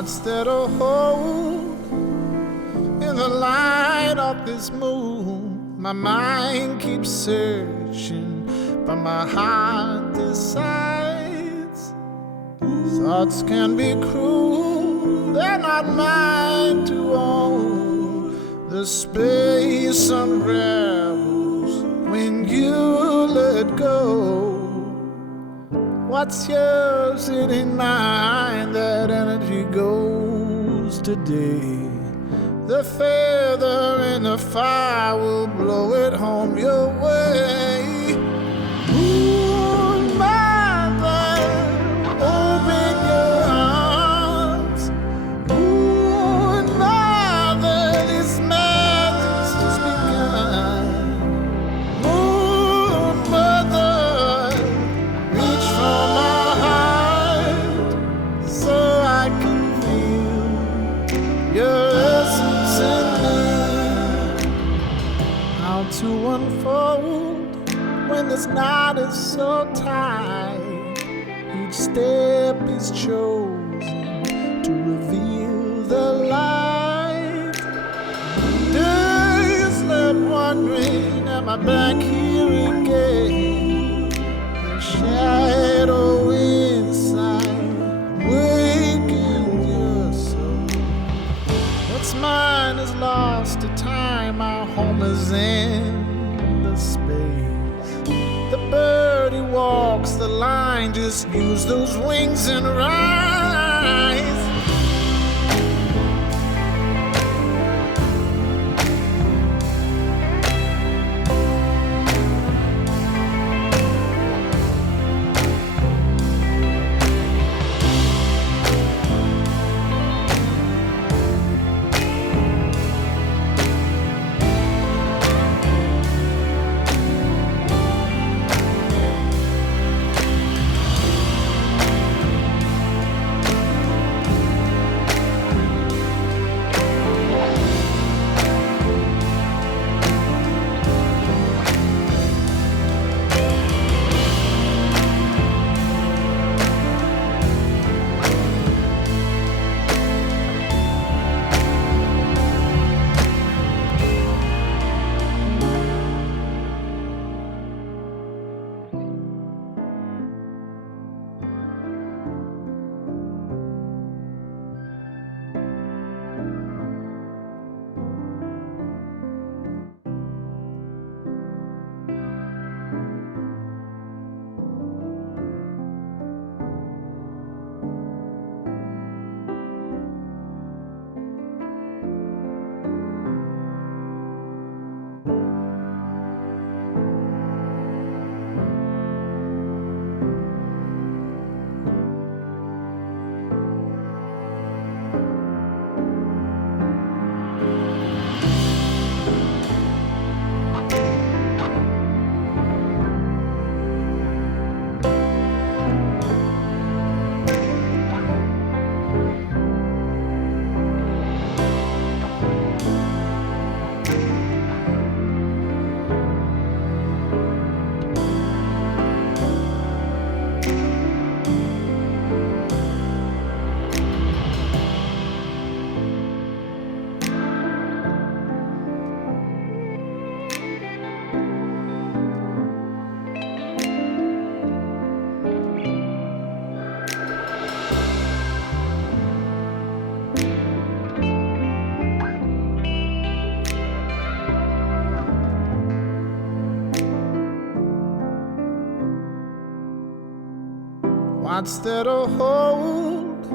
What's there to hold in the light of this moon? My mind keeps searching, but my heart decides. Thoughts can be cruel, they're not mine to own. The space unravels when you let go. What's yours, it ain't mine. That energy goes today. The feather in the fire will blow it home your way. Moon mother, open your arms. Moon mother, this magic's just begun. Moon mother, reach for my heart so I can feel your essence in me. How to unfold when this knot is so tight. Each step is chosen to reveal the light. Days left wondering, am I back here again? The shadow inside, waking your soul. What's mine is lost to time, our home is in the space. The bird who walks the line, just use those wings and rise. What's there to hold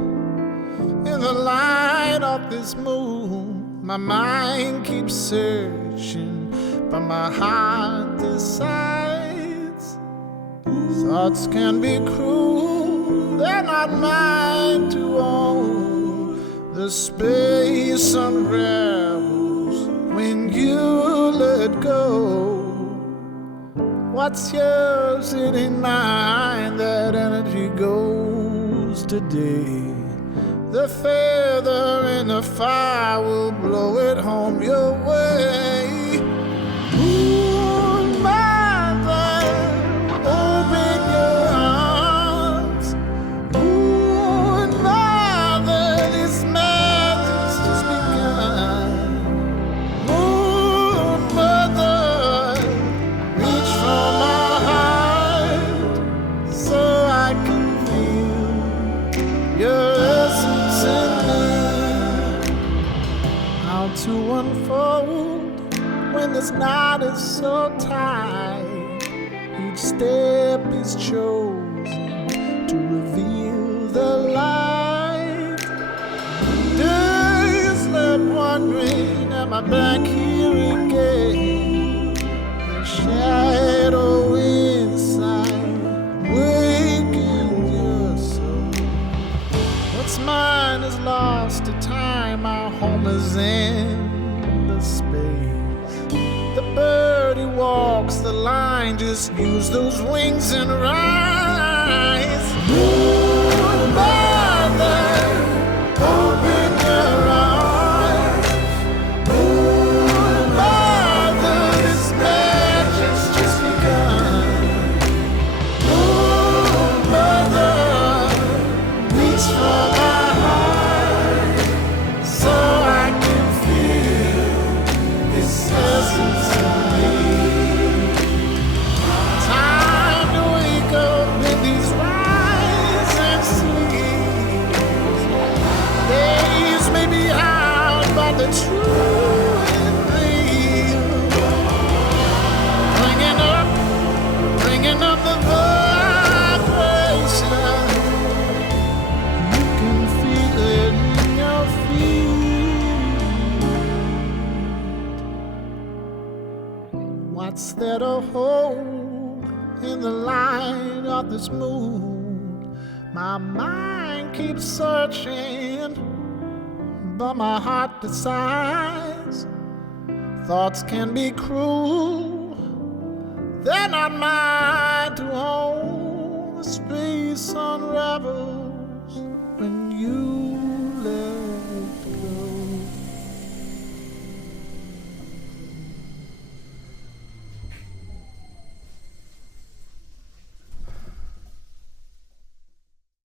in the light of this moon? My mind keeps searching, but my heart decides. Thoughts can be cruel, they're not mine to own. The space unravels when you let go. What's yours, it ain't mine. That energy goes today. The feather in the fire will blow it home your way. Moon mother, open your arms. Moon mother, this this knot is so tight. Each step is chosen to reveal the light. Days left wondering, am I back here again? The shadow inside, waking your soul. What's mine is lost to time, our home is in the space. The bird who walks the line, just use those wings and rise. Moon mother, open your eyes. Moon mother, this magic's just begun. Moon mother, reach for my heart so I can feel this essence of me. Time to wake up in these rising seas. Days may be hard, but the truth is real. Bringing up the vibration. You can feel it in your feet. What's there to hold in the light of this moon? My mind keeps searching, but my heart decides. Thoughts can be cruel, they're not mine to hold.